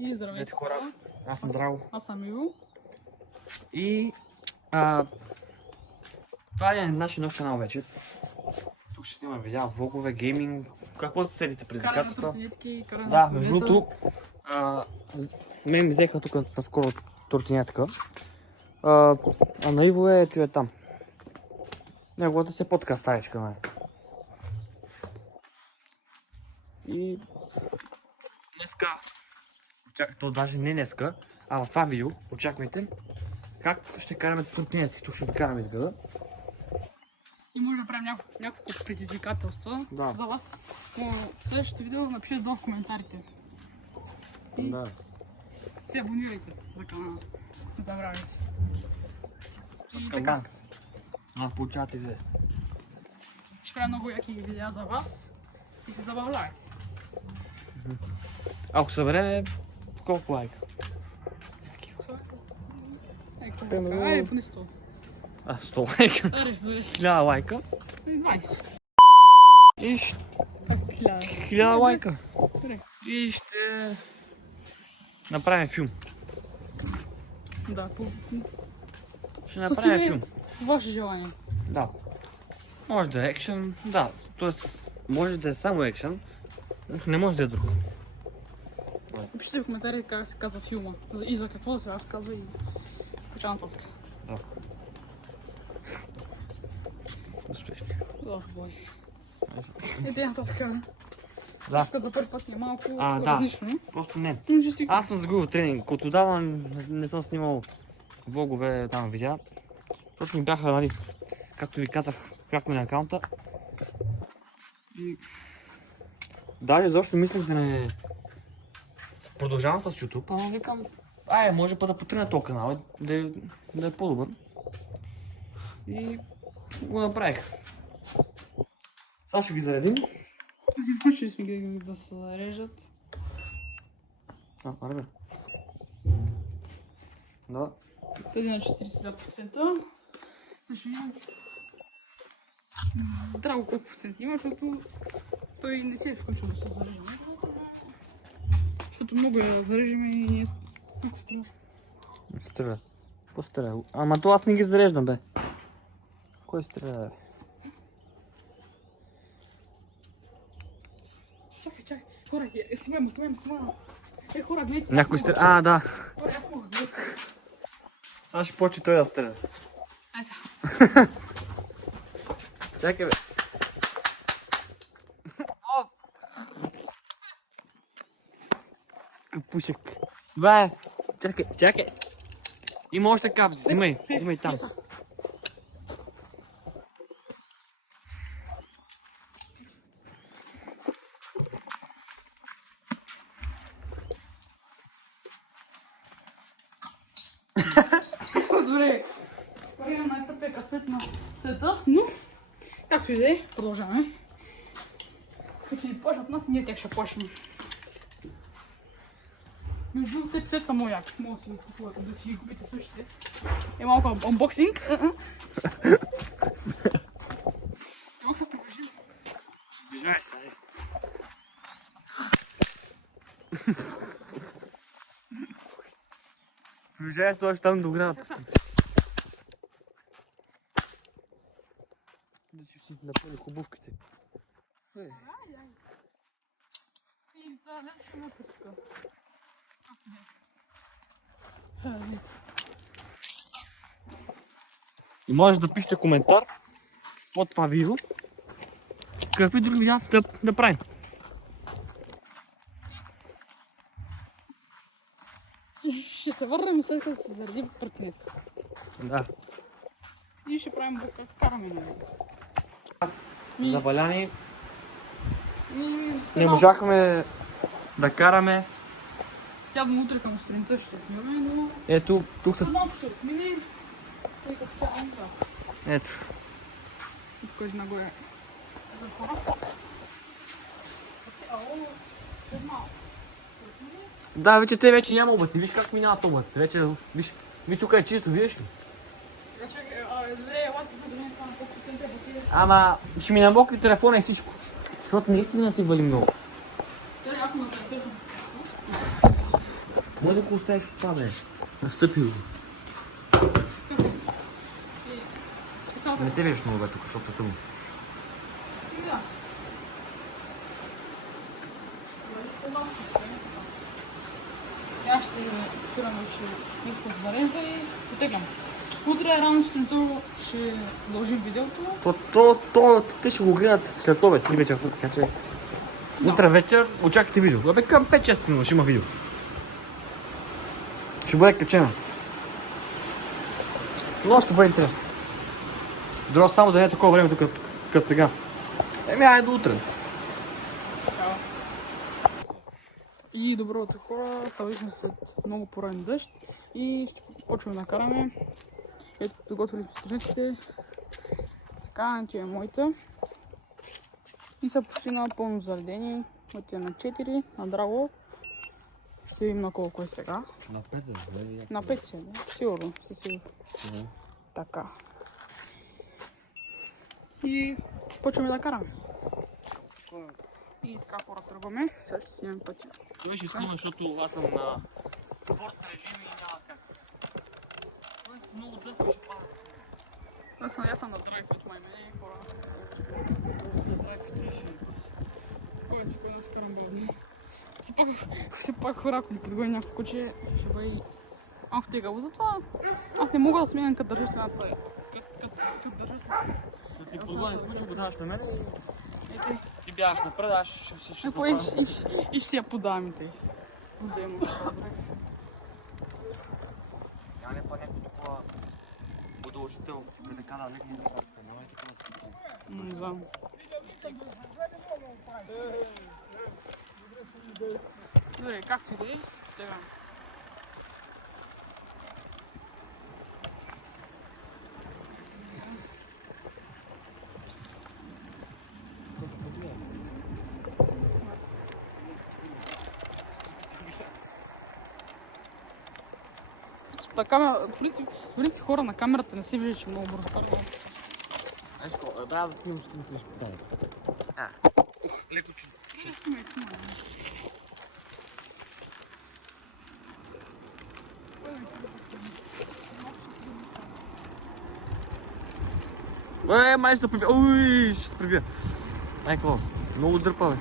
И здравейте хора, аз съм Здраво. Аз съм Иво. И това е нашия нов канал вече. Тук ще снимаме видеа, влогове, гейминг, какво се селите предизвикателства. Да, между другото, мен ми взеха тук наскоро тортинятка. А на Иво е там. Неговата се подкаст таечка, нали. И днеска, то даже не днеска, а в това видео очаквайте как ще караме тортинятки. Тук ще ги караме изграда. И може да правим няколко предизвикателства за вас. Но в следващото видео напишете долу в коментарите. И се абонирайте за канала. Не забравяйте. С камбанката. Получавате известно. Ще правя много яки видеа за вас и се забавлявайте. Ако събереме колко лайка? Айде поне 100. 100 лайка? 1000 лайка? 20. И 1000 лайка. И ще направим филм. Да, ще направим филм. Ваше желание. Да. Може да е екшен, да. Тоест, може да е само екшен, не може да е друг. Пишете в коментарите как се казва филма и за какво да се разказва и така нататък. Да. Успешно. Ох, бой. Ете нататък. Да. За първи път е малко да. различно. Просто не. Аз съм загубил тренинг. Като отдавна не съм снимал влогове там видеа. Защото ми бяха, нали, както ви казах, хакнали на акаунта. И даже защо мислех да не продължавам с YouTube, ама викам, може път да потръгна този канал, да е по-добър. И го направих. Сега ще ги заредим. Ще сме ги да се зарежат. Арбе. Да. Тези на 40%. Драго колко процент има, защото той не се е включил да се зарежа. Защото много я зарежем и ние... Ако стреля. Стреля. Какво стреля? Ама то аз не ги зареждам, бе. Кой стреля, бе? Чакай. Хора, снимай. Хора, гледайте. Някой стреля. Да. Хора, аз мога, гледайте. Сега ще почне той да стреля. Ай сега. Чакай, бе. Капушек. Бе, чакай. Има още капси, взимай там. Добре, това е най-тъпия късмет на света, но както и да е, продължаваме. Като ни плашат нас, ние тях ще плашим. Между другото, те са мои яки, мога да си ги купите същите. Е малко анбоксинг. Малко се приближим. Приближай се, ай. Приближай се още там до градата. Да си напълни хубавките. И за лепше мътъчка. И може да пишете коментар под това видео. Какви други видеа да правим. Ще се върнем след като се зареди партинетка. Да. И ще правим как караме на него. Заваляни. Не можахме да караме. Явно утре към сутринта ще снимаме, но... Ето, тук са... За малко ще отминем. Тъй като цяло това. Ето. Тук е нагоре. За хора. Цяло... Малко. Да, вече те вече няма облаци. Виж как минават облаците. Вече, виж тук е чисто, видиш ли? Добре, ела си да не стана колко процента батерия. Ама, ще ми намокри телефона и всичко. Защото наистина си вали много. Аз съм на трансфер. Може да го оставиш от това, бе. Настъпил. Не се виждаш много, бе, тук, защото е тъмно. Да. Аз ще спирам вече някакво зарежда и потеглям. Утре рано сутринта ще продължим видеото. Те ще го гледат след обед, 3 вечерта, така че... Утре вечер очаквайте видео. Абе, към 5-6 минути ще има видео. Ще бъде качено. Но ще бъде интересно. Друго само да не е такова време тук, като сега. Айде до утре. И добро утро, хора. Съвършим след много поранен дъжд и ще почваме да караме. Ето, подготвили страниците. Така, че е моята. И са почти напълно заредени. Моите на 4, на драго. Ще видим на колко е сега. На 5 е, на 5 си, да? Сигурно, със сигурно. Така. И почваме да караме. И така, хора, тръгваме. Сега ще си имам пътя. Това ще изпълня, защото аз съм на спорт режим и няма как. Тоест много дърпа ще пада. Аз съм на драйв от маймене, хора. Кой да скарам бавно. Все пак хора, ако ли подгоня някакво куче, ще бъде и малко тегаво. Затова аз не мога да сменям като държа се на това. Като държа се. Да ти подгоня куче, го даваш на мен и ти бягаш напред, аз ще се и ще я подавам и те. Взема. Няма ли по-някакво такова удължител, да така да легне на практика, няма ли такова спокойно? Не знам. Добре, както и да е, тега. В принцип хора на камерата не се вижда, че много бързо карат. Трябва да снимаш, ще мислиш по тази. Леко чу. Снимай. Май ще се прибия. Уй, ще се прибия. Ай, какво? Много дърпа, бе.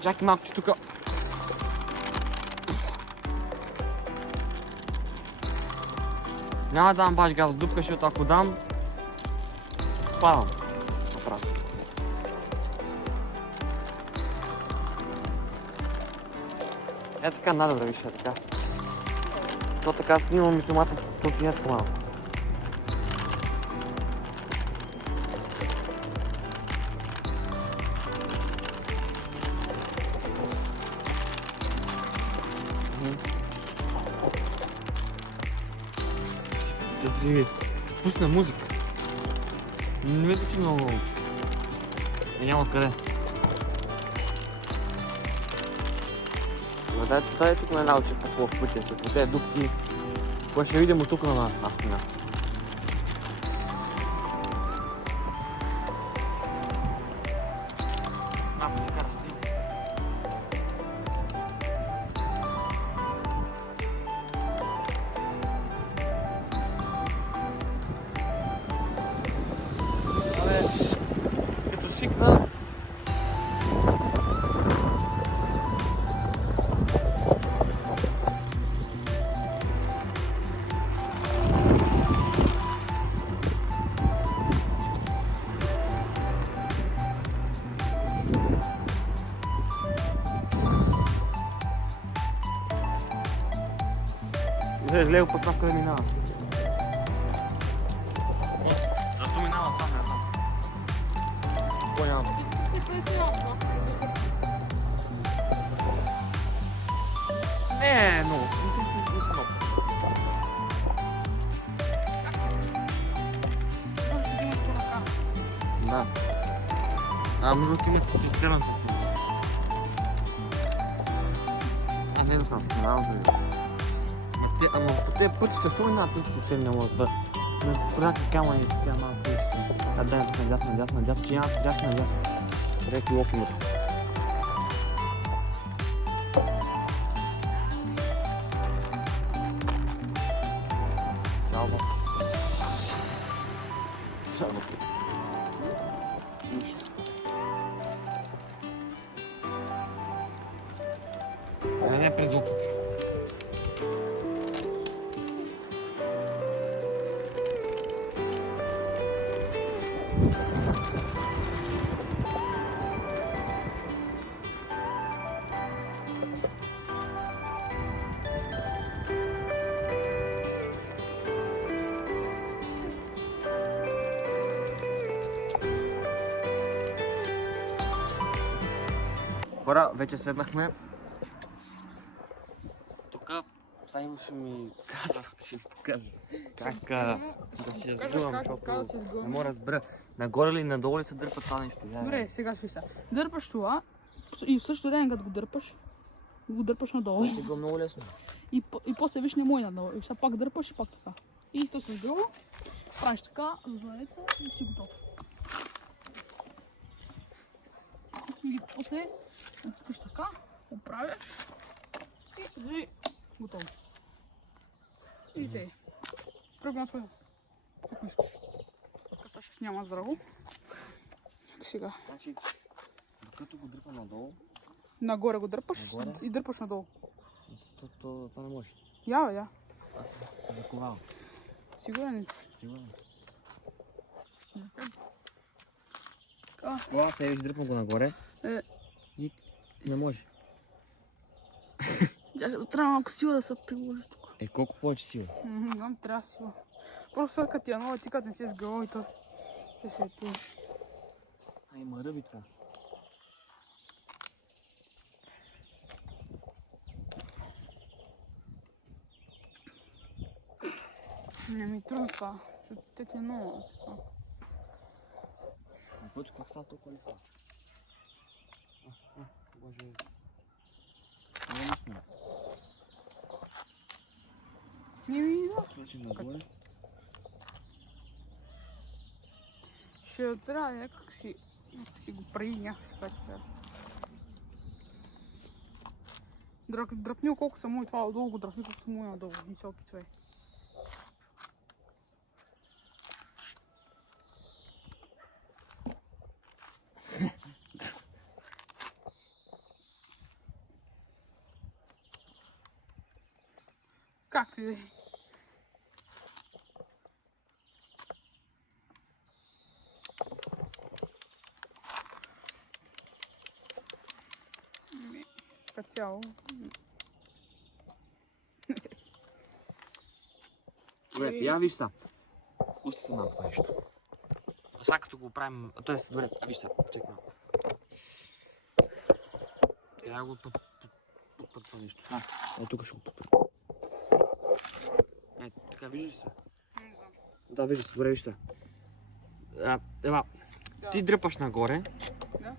Чакай малко, че тук. Няма да дам баш газ в дупка, защото ако дам, падам. Направо. Е така, надобре виж, е така. То така снимам и самата тотинетка малко. Да си пусна музика. Не ме звучи много. Няма откъде. Дай тук на научи какво в пътя, че по тези дупки. Кое ще видим от тук на нас място. Малко се кара стои. Като свикна. Лево път там къде минава. Зато минава там, не знам. Какво нямам? Не, много. Да. Между другото има цистерна с тези. Не знам, снимавам за видео. Ама по тези пътища, що минават пътите системи не може да... Проляка камъни и така малко пътища. А дай тук надясно, че няма спрясно надясно. Реки лок имат. Чао, баб. Чао, баб. Нищо. Не през луктата. Хора, вече седнахме. Тук Слайво ще ми казва как да си я сгъвам, защото не мога да разбера. Нагоре ли, надолу ли се дърпа това нещо? Добре, сега ще сега. Дърпаш това и в същото време като го дърпаш надолу. Вече го много лесно. И после виж не мой надолу. И сега пак дърпаш и пак така. И то се сгъва. Правиш така, звънеца и си готов. И после натискаш така, оправяш и готово. И те. Тръгна твоя. Ако искаш. Така сега ще сняма здраво. Сега. Значи, докато го дърпа надолу... Нагоре го дърпаш и дърпаш надолу. Това не може. Я. Аз се заковавам. Сигурен ли? Сигурен. Така. Това се виж дръпна го нагоре. И не може. Трябва малко сила да се приложи тук. Колко повече сила? Знам, трябва сила. Просто след като ти е нова, ти като не си сгъвал и то ще се ти. Има ръби това. Не ми трудно това, защото те ти е много сега. Който как става толкова ли става? Боже... Не лесно. Не ми да. Значи нагоре. Ще трябва някак си го прави някакси, как трябва. Дръпни колко са мои, това отдолу го дръпни колко са мои надолу, не се опитвай. Както и да е. Като цяло. Добре, я виж са. Пусти се малко това нещо. Сега като го правим... Тоест, добре, виж са, чекай малко. Я го попър това нещо. Тук ще го попър. Така, виждаш ли са? Не знам. Да, виждаш, добре, виж са. Ева, ти дръпаш нагоре. Да.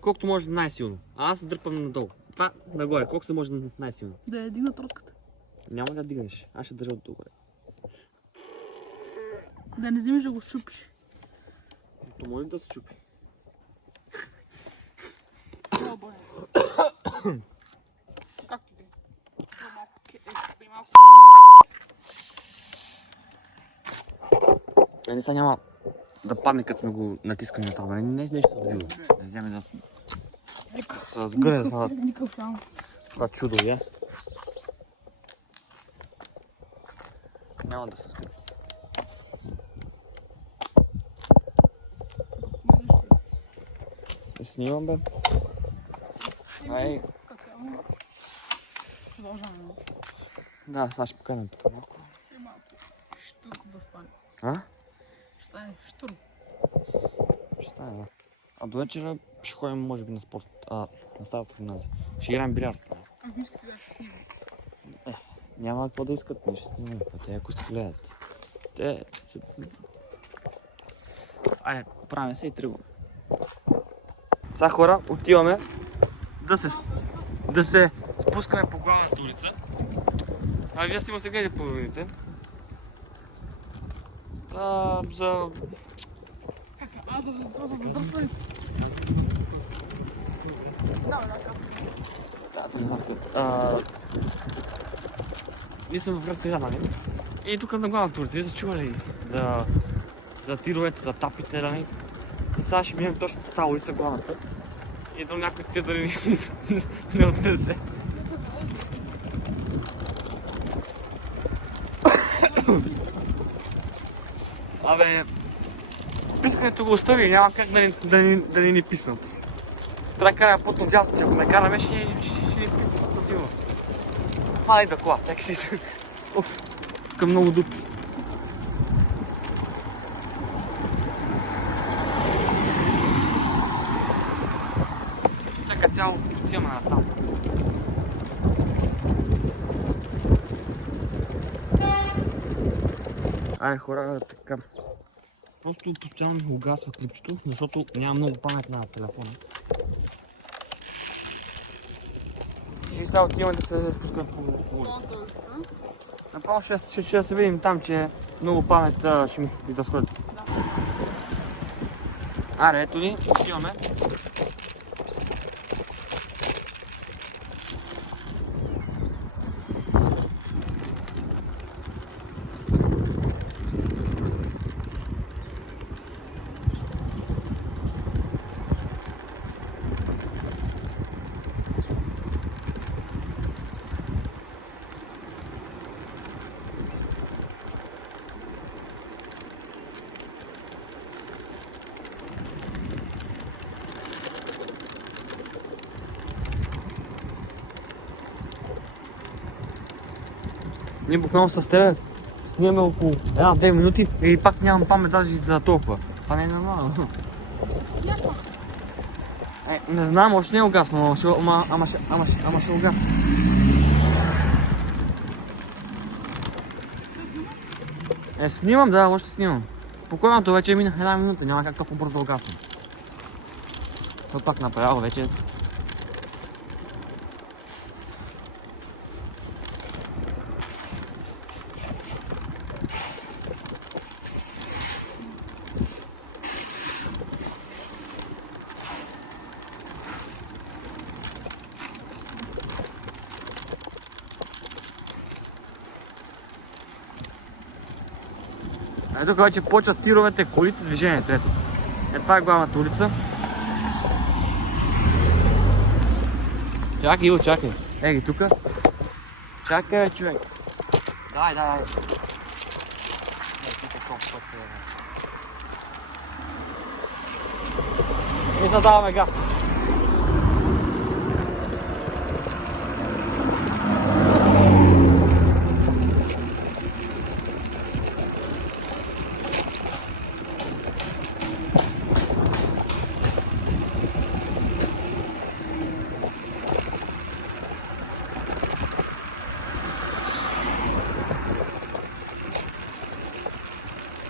Колкото може най-силно. А аз дръпам надолу. Това нагоре, колко се може най-силно. Да я дигна троската. Няма да дигнеш, аз ще държа от догоре. Да не вземеш да го щупиш. То може да се щупи. О, боже. Както ти? Не сега няма да падне, като сме го натискали на това. Нещо се отвива. Не вземе да се сгъне за това. Никакъв шанс. Това чудо, я. Няма да се сгъне. Снимам, бе. Ай. Продължаваме. Да, сега ще поканем тук малко. Малко штурко да стане. А? Ще стане штурко. Ще стане, да. А до вечера ще ходим, може би, на спорт. На старата гимназия. Ще играем билярд. Ако искате да ще снимам. Няма какво да искат, не ще снимаме. Те ако ще гледат. Те... Айде, правим се и тръгваме. Сега хора, отиваме да се... да се спускаме по главната улица. А вие сте му се гледали по новините. За... За задръстване. Ние сме в град Пирана, нали? И тук на главната улица, вие са чували за тировете, за тапите, нали? И сега ще минем точно по тази улица, главната. И до някой те да не отнесе. Абе, пискането го остави, няма как да ни писнат. Трябва да караме път надясно, че ако ме караме, ще ни писнат със сигурност. Това идва кола, тъй ще си... Оф, към много дупи. Всяка цяло отиваме на там. Ай, хора, така. Просто постоянно ми угасва клипчето, защото няма много памет на телефона. И сега отиваме да се спускаме по улицата. Направо ще се видим там, че много памет ще ми изразходи. Аре, ето ни, отиваме. Ние буквално с тебе снимаме около 1-2 минути и пак нямам памет даже за толкова. Това не е нормално. Не знам, още не е угасно, ама ще угасне. Снимам, да, още снимам. Спокойното вече минах 1 минута, няма как толкова бързо да угасне. Това пак направо вече. Ето вече почват тировете, колите, движението. Ето. Това е главната улица. Чакай, Иво, чакай. Ей ги тука. Чакай, бе, човек. Давай. И сега даваме газ.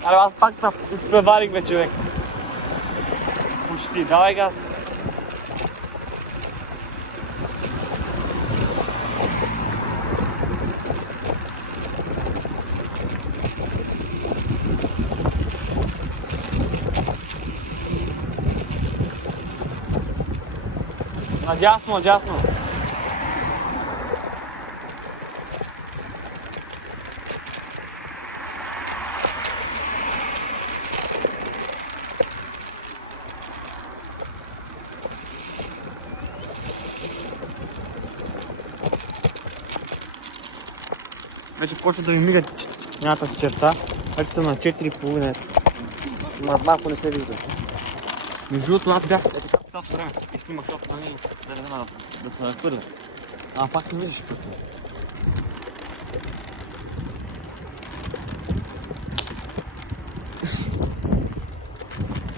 Абе, аз пак изпреварих, бе, човек. Почти, давай газ. Надясно. Вече почва да ми мига едната черта. Вече съм на 4,5. Малко не се вижда. Между другото, аз бях цялото време и снимах цялото време, да се хвърля. Пак се виждаш тук.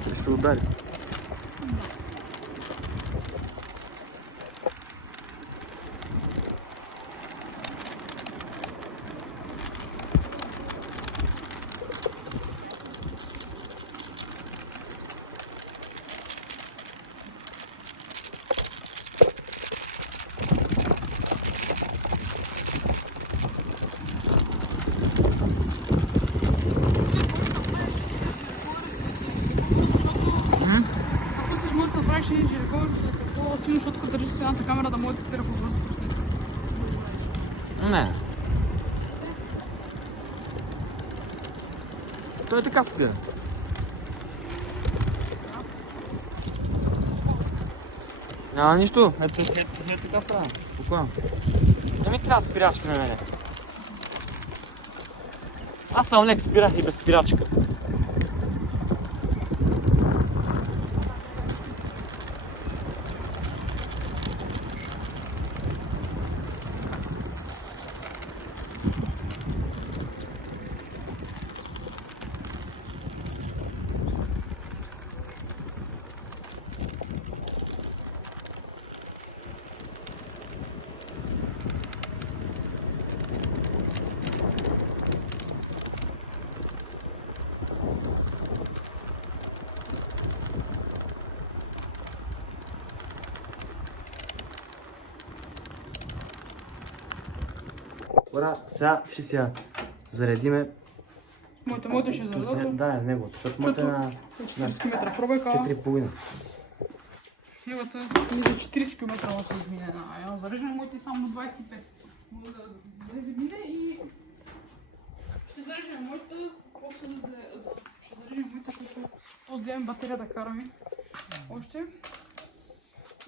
Ще се удари. едната камера да може да спира по-бързо. Не. Той е така спира. Няма нищо. Ето така правя. Спокойно. Не ми трябва спирачка на мене. Аз съм лек спирах и без спирачка. Хора, сега ще си я заредиме. Моята ще заредим. Да, не, неговата, защото моята е на 40 км. Пробай кава. 4,5. Неговата ми за 40 км може да измине. Едно зареждане моите само 25. Мога да измине и ще зареждаме моята, после ще зареждаме моята, защото после вземем батерия да караме още.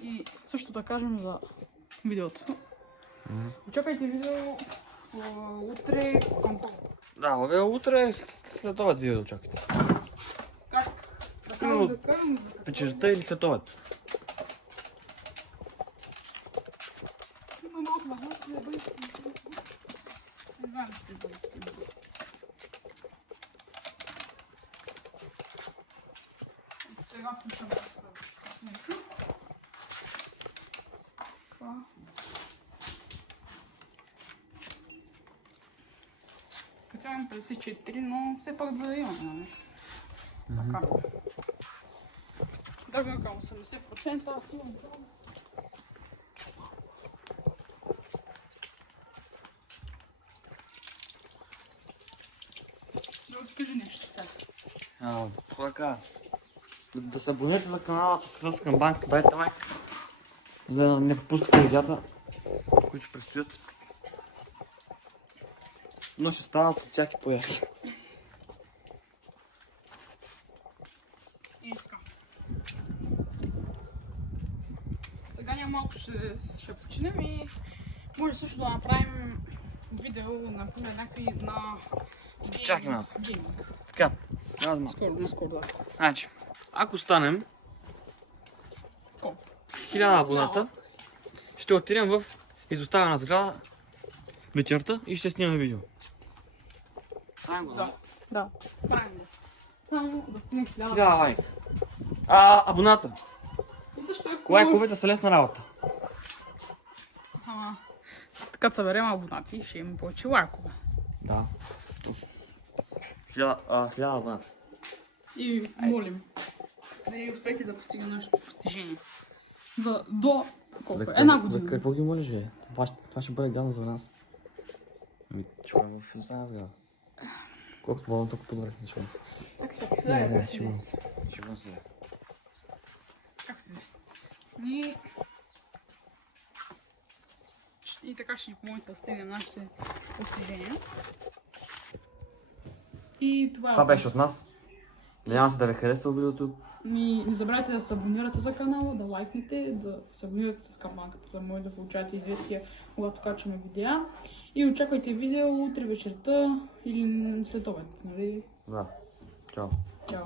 И също да кажем за видеото. Очаквайте видео утре към колко? Да, бе, утре след обед видео да очаквате. Как? Да карам. Вечерта или след обед? Има малко възможност да бъде. Не знам ще бъде. Сега включвам нещо. Това. Качавам 54, но все пак да имаме, нали? Така. Дърга към 80%, аз имам това. Да откажи нещо сега. Така. Да се абонирате за канала с камбанката, дайте лайк. За да не пропускате видеята, които предстоят. Но ще станат от всяки пояки. И така. Сега няма малко ще починем и може също да направим видео, например, някакви на Чакай малко. гейминг. Така, няма да малко. Скоро, да. Значи, ако станем 1000 абоната, ще отидем в изоставена сграда вечерта и ще снимаме видео. Правим го, Да. Да. Правим го. Само да стигнем 1000. 1000 лайк. Абоната. И също е Лайковете са лесна работа. Ама, като съберем абонати, ще имаме повече лайкове. Да, точно. 1000 абоната. И молим да ни успеете да постигнем нашето постижение. До колко? Една година. За какво ги молиш, бе? Това ще бъде гадно за нас. Ами, чувам в изоставена сграда. Колкото по-добре, толкова по-добре. Шивам се. Чакай. Не, шивам се. Шивам се. Как се? И така ще ни помогнете да стигнем нашите постижения. И това е. Това беше от нас. Надявам се да ви хареса видеото. Не забравяйте да се абонирате за канала, да лайкнете, да се абонирате с камбанката, за да може да получавате известия, когато качваме видеа. И очаквайте видео утре вечерта или след обед, нали? Да. Чао. Чао.